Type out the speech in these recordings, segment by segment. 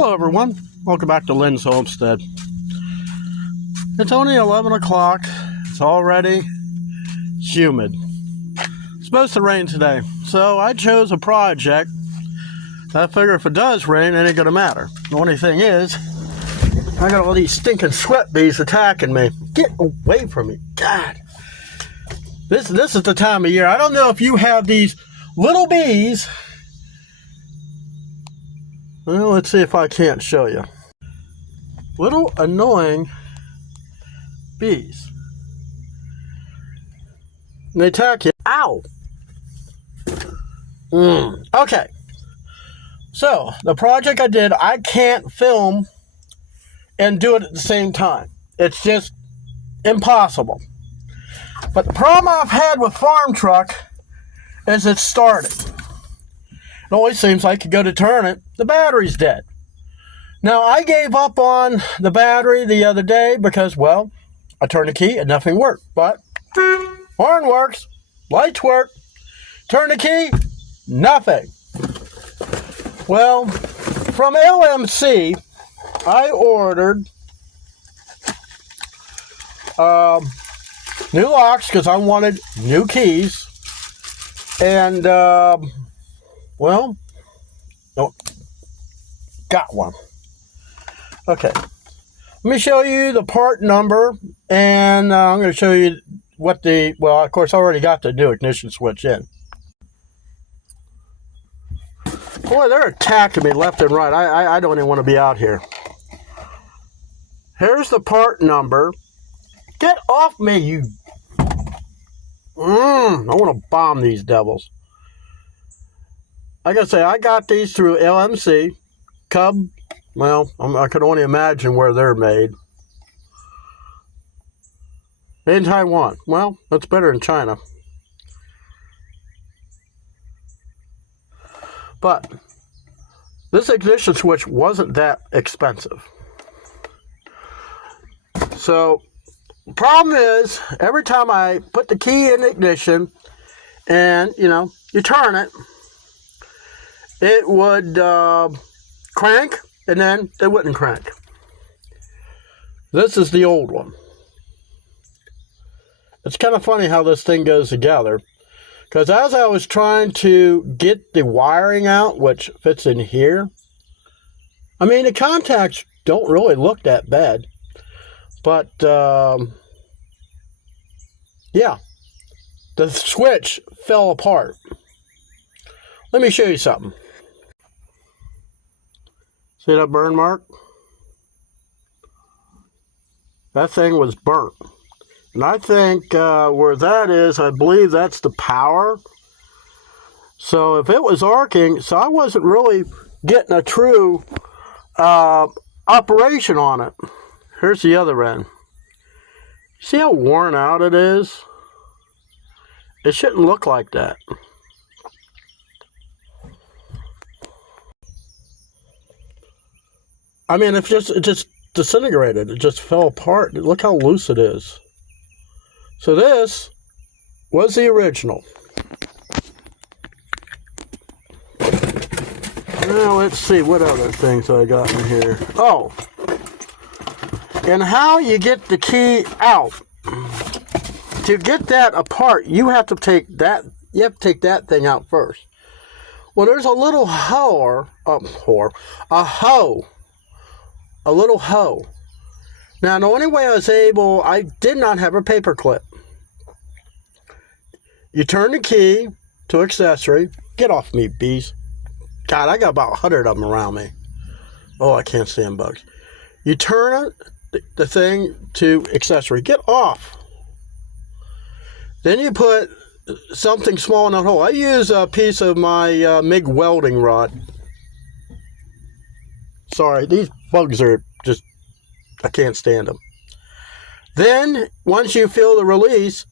Hello everyone, welcome back to Lynn's Homestead. It's only 11 o'clock, it's already humid. It's supposed to rain today, so I chose a project. I figure if it does rain, it ain't gonna matter. The only thing is, I got all these stinking sweat bees attacking me. Get away from me, God. This is the time of year. I don't know if you have these little bees. Well, let's see if I can't show you. Little annoying bees. And they attack you. Ow! Okay. So, the project I did, I can't film and do it at the same time. It's just impossible. But the problem I've had with Farm Truck is it started. It always seems like you go to turn it, the battery's dead. Now, I gave up on the battery the other day because, well, I turned the key and nothing worked. But horn works, lights work, turn the key, nothing. Well, from LMC, I ordered new locks because I wanted new keys. And, well, oh, got one. Okay. Let me show you the part number, and I'm going to show you what the, well, of course, I already got the new ignition switch in. Boy, they're attacking me left and right. I don't even want to be out here. Here's the part number. Get off me, you. I want to bomb these devils. Like I say, I got these through LMC. Cub, well, I can only imagine where they're made. In Taiwan. Well, that's better than China. But this ignition switch wasn't that expensive. So, the problem is, every time I put the key in the ignition and, you turn it, it would crank, and then it wouldn't crank. This is the old one. It's kind of funny how this thing goes together, because as I was trying to get the wiring out, which fits in here, I mean, the contacts don't really look that bad, but, yeah, the switch fell apart. Let me show you something. See that burn mark? That thing was burnt. And I think where that is, I believe that's the power. So if it was arcing, so I wasn't really getting a true operation on it. Here's the other end. See how worn out it is? It shouldn't look like that. I mean, it just disintegrated. It just fell apart. Look how loose it is. So this was the original. Now let's see what other things I got in here. Oh, and how you get the key out. To get that apart, you have to take that. You have to take that thing out first. Well, there's a little a little hoe. Now, the only way I did not have a paper clip. You turn the key to accessory. Get off me, bees. God, I got about 100 of them around me. Oh, I can't stand bugs. You turn the thing to accessory. Get off. Then you put something small in that hole. I use a piece of my MIG welding rod. Sorry, these bugs are just, I can't stand them. Then, once you feel the release,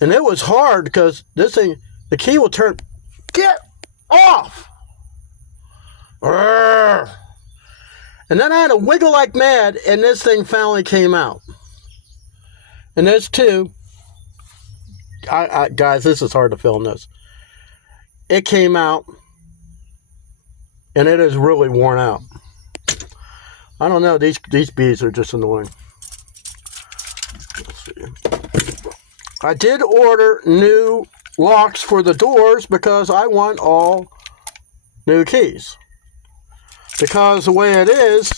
and it was hard because this thing, the key will turn, get off! Urgh. And then I had to wiggle like mad, and this thing finally came out. And there's two. Guys, this is hard to film this. It came out, and it is really worn out. I don't know. These bees are just annoying. Let's see. I did order new locks for the doors because I want all new keys. Because the way it is,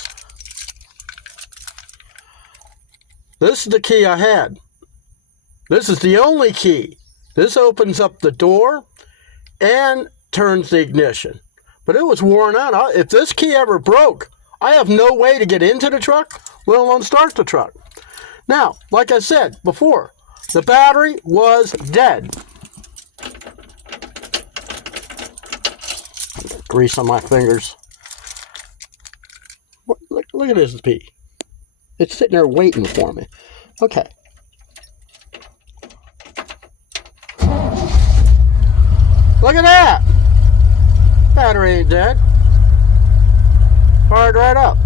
this is the key I had. This is the only key. This opens up the door and turns the ignition. But it was worn out. If this key ever broke, I have no way to get into the truck, let alone start the truck. Now, like I said before, the battery was dead. Grease on my fingers. Look at this bee. It's sitting there waiting for me. Okay. Look at that! Battery ain't dead. Fired right up.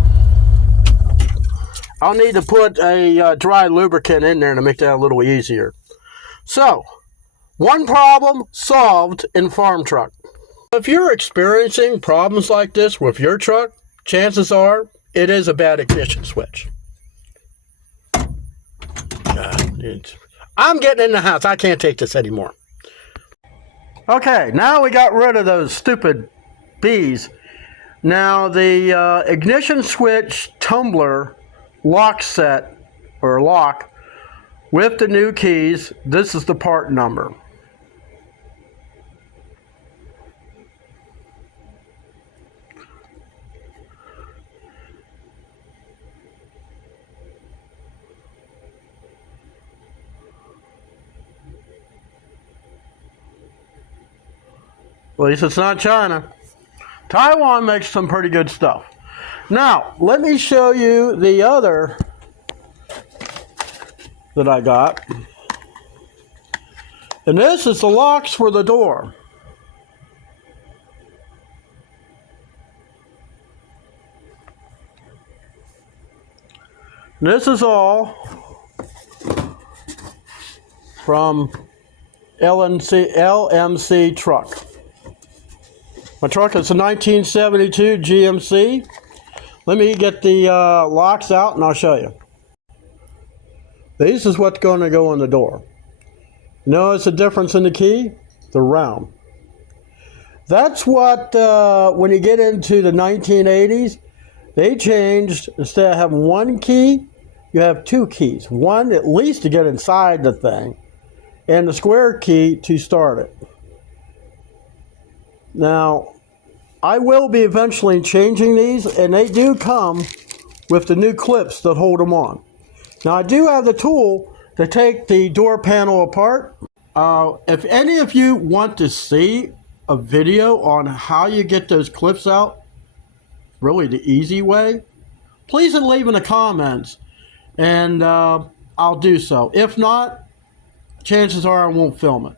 I'll need to put a dry lubricant in there to make that a little easier. So, one problem solved in farm truck. If you're experiencing problems like this with your truck, chances are it is a bad ignition switch. I'm getting in the house. I can't take this anymore. Okay, now we got rid of those stupid bees. Now the ignition switch tumbler lock set, or lock, with the new keys, this is the part number. At least it's not China. Taiwan makes some pretty good stuff. Now, let me show you the other that I got. And this is the locks for the door. This is all from LMC truck. My truck is a 1972 GMC. Let me get the locks out and I'll show you. This is what's going to go in the door. Notice the difference in the key? They're round. That's what, when you get into the 1980s, they changed, instead of having one key, you have two keys. One at least to get inside the thing, and the square key to start it. Now, I will be eventually changing these, and they do come with the new clips that hold them on. Now, I do have the tool to take the door panel apart. If any of you want to see a video on how you get those clips out, really the easy way, please leave in the comments, and I'll do so. If not, chances are I won't film it.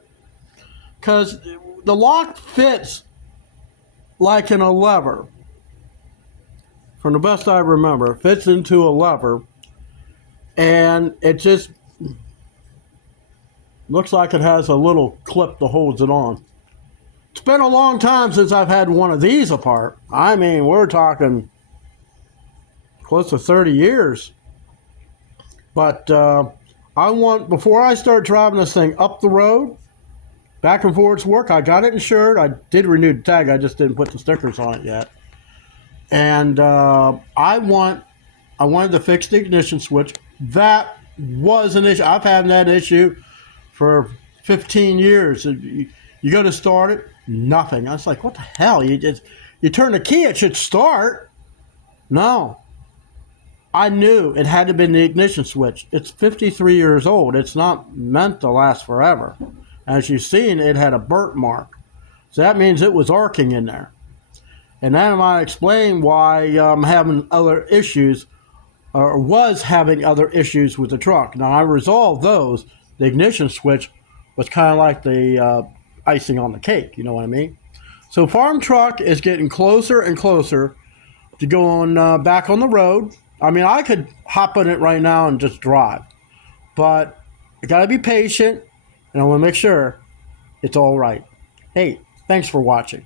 Because the lock fits like in a lever. From the best I remember, it fits into a lever, and it just looks like it has a little clip that holds it on. It's been a long time since I've had one of these apart. I mean, we're talking close to 30 years. But I want, before I start driving this thing up the road, back and forth to work, I got it insured. I did renew the tag. I just didn't put the stickers on it yet. And I wanted to fix the ignition switch. That was an issue. I've had that issue for 15 years. You go to start it, nothing. I was like, what the hell? You turn the key, it should start. No. I knew it had to be the ignition switch. It's 53 years old. It's not meant to last forever. As you've seen, it had a burnt mark. So that means it was arcing in there. And then I explained why I'm having other issues, or was having other issues with the truck. Now, I resolved those. The ignition switch was kind of like the icing on the cake, you know what I mean? So farm truck is getting closer and closer to going back on the road. I mean, I could hop in it right now and just drive. But I got to be patient, and I want to make sure it's all right. Hey, thanks for watching.